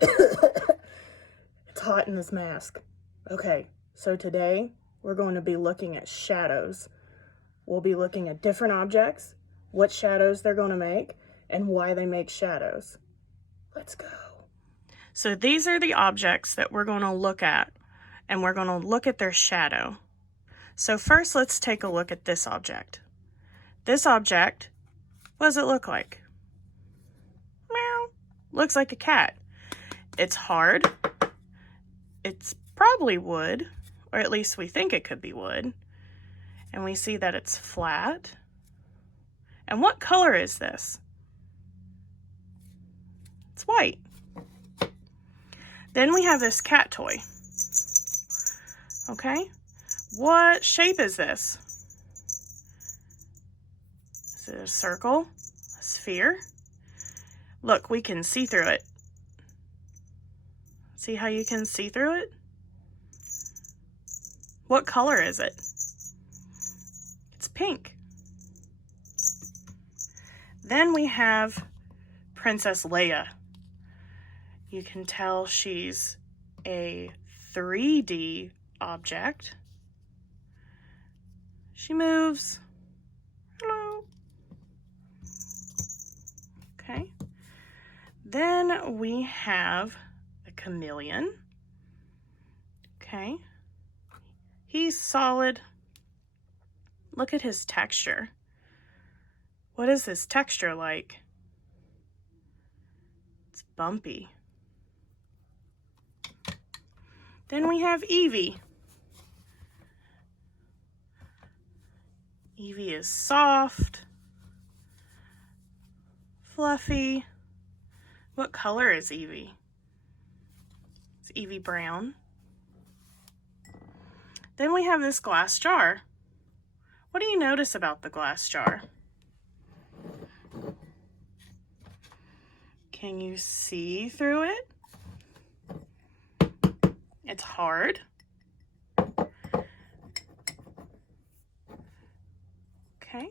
It's hot in this mask. Okay, so today we're going to be looking at shadows. We'll be looking at different objects, what shadows they're going to make, and why they make shadows. Let's go. So these are the objects that we're going to look at, and we're going to look at their shadow. So first, let's take a look at this object. This object, what does it look like? Meow. Looks like a cat. It's hard. It's probably wood, or at least we think it could be wood. And we see that it's flat. And what color is this? It's white. Then we have this cat toy. Okay, what shape is this? Is it a circle? A sphere? Look, we can see through it. See how you can see through it? What color is it? It's pink. Then we have Princess Leia. You can tell she's a 3D object. She moves. Hello. Okay. Then we have a chameleon. Okay. He's solid. Look at his texture. What is his texture like? It's bumpy. Then we have Evie. Evie is soft, fluffy. What color is Evie? Is Evie brown? Then we have this glass jar. What do you notice about the glass jar? Can you see through it? It's hard. Okay.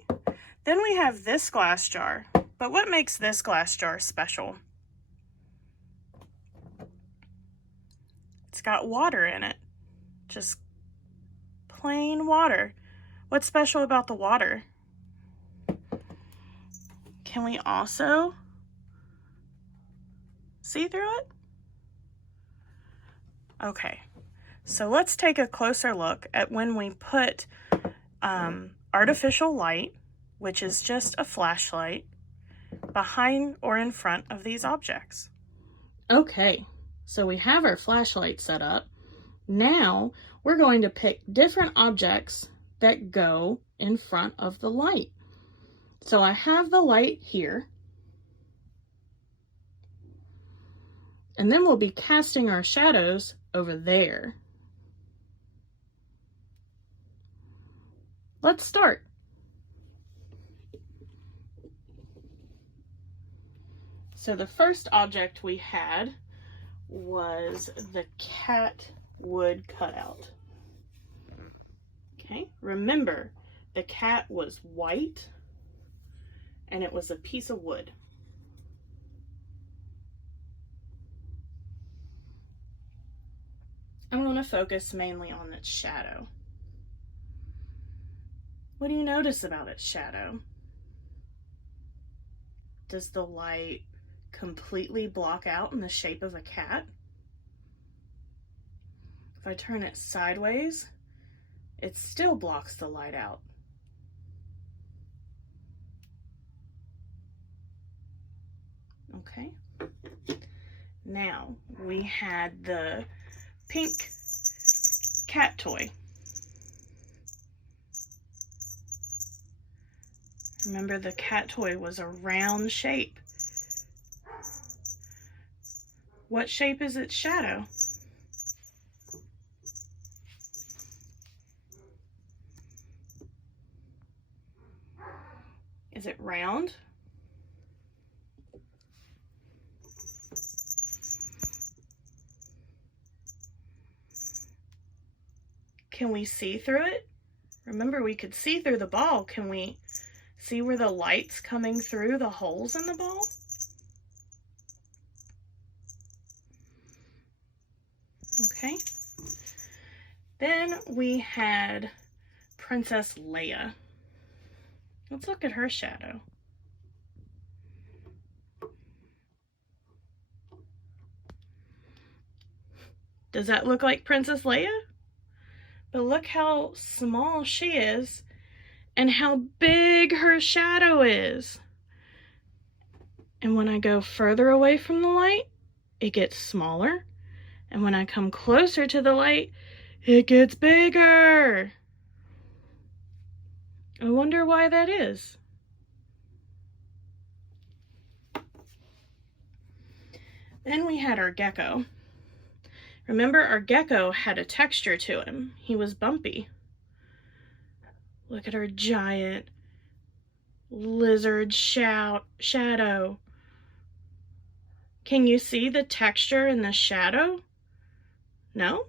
Then we have this glass jar. But what makes this glass jar special? It's got water in it. Just plain water. What's special about the water? Can we also see through it? Okay, so let's take a closer look at when we put artificial light, which is just a flashlight, behind or in front of these objects. Okay, so we have our flashlight set up. Now we're going to pick different objects that go in front of the light. So I have the light here. And then we'll be casting our shadows over there. Let's start. So the first object we had was the cat wood cutout. Okay, remember the cat was white and it was a piece of wood. I'm going to focus mainly on its shadow. What do you notice about its shadow? Does the light completely block out in the shape of a cat? If I turn it sideways, it still blocks the light out. Okay. Now we had the pink cat toy. Remember, the cat toy was a round shape. What shape is its shadow? Is it round? Can we see through it? Remember, we could see through the ball. Can we see where the light's coming through the holes in the ball? Okay. Then we had Princess Leia. Let's look at her shadow. Does that look like Princess Leia? But look how small she is and how big her shadow is. And when I go further away from the light, it gets smaller. And when I come closer to the light, it gets bigger. I wonder why that is. Then we had our gecko. Remember, our gecko had a texture to him. He was bumpy. Look at our giant lizard shadow. Can you see the texture in the shadow? No?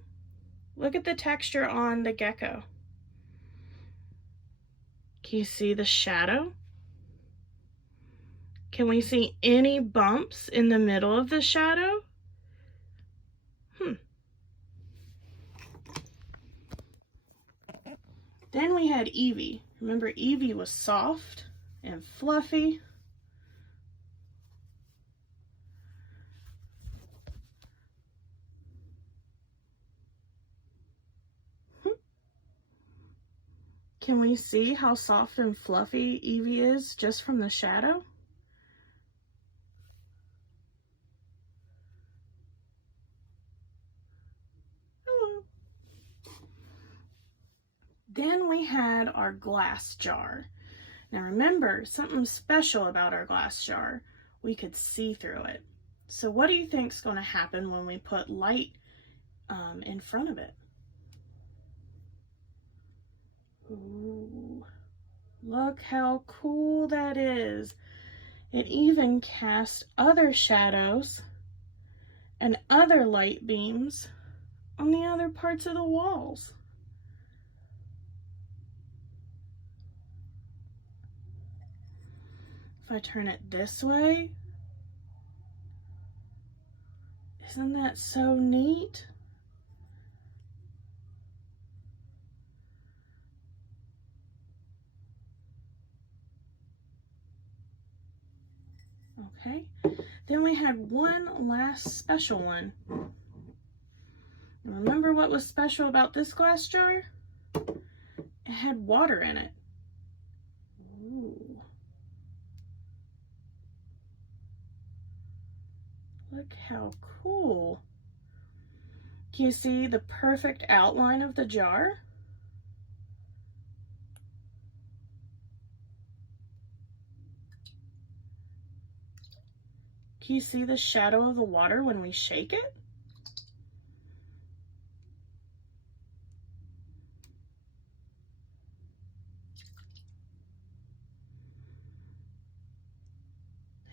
Look at the texture on the gecko. Can you see the shadow? Can we see any bumps in the middle of the shadow? Then we had Evie. Remember, Evie was soft and fluffy. Can we see how soft and fluffy Evie is just from the shadow? Hello. Then we had our glass jar. Now remember, something special about our glass jar. We could see through it. So what do you think is going to happen when we put light in front of it? Ooh, look how cool that is. It even casts other shadows and other light beams on the other parts of the walls. If I turn it this way, isn't that so neat? Okay, then we had one last special one. Remember what was special about this glass jar? It had water in it. Ooh. Look how cool. Can you see the perfect outline of the jar? Can you see the shadow of the water when we shake it?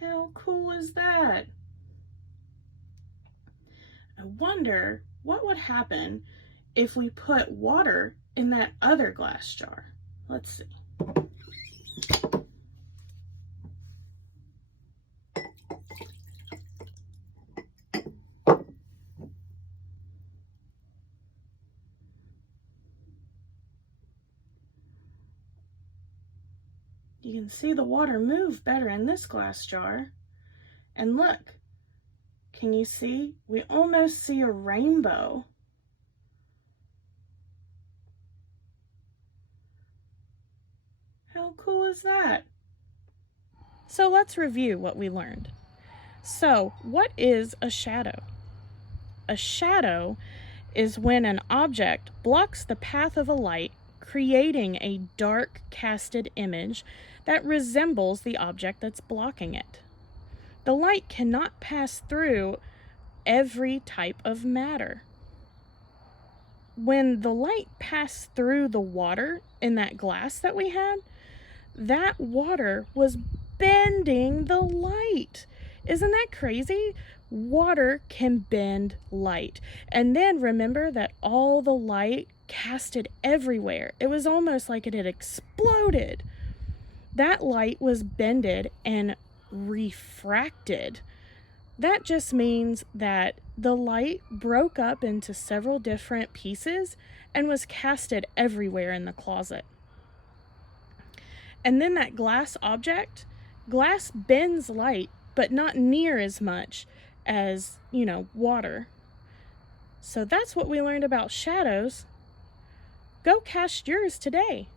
How cool is that? I wonder what would happen if we put water in that other glass jar. Let's see. You can see the water move better in this glass jar. And look, can you see? We almost see a rainbow. How cool is that? So let's review what we learned. So, what is a shadow? A shadow is when an object blocks the path of a light, creating a dark casted image that resembles the object that's blocking it. The light cannot pass through every type of matter. When the light passed through the water in that glass that we had, that water was bending the light. Isn't that crazy? Water can bend light. And then remember that all the light casted everywhere. It was almost like it had exploded. That light was bended and refracted. That just means that the light broke up into several different pieces and was casted everywhere in the closet. And then that glass object, glass bends light, but not near as much as, water. So that's what we learned about shadows. Go cast yours today.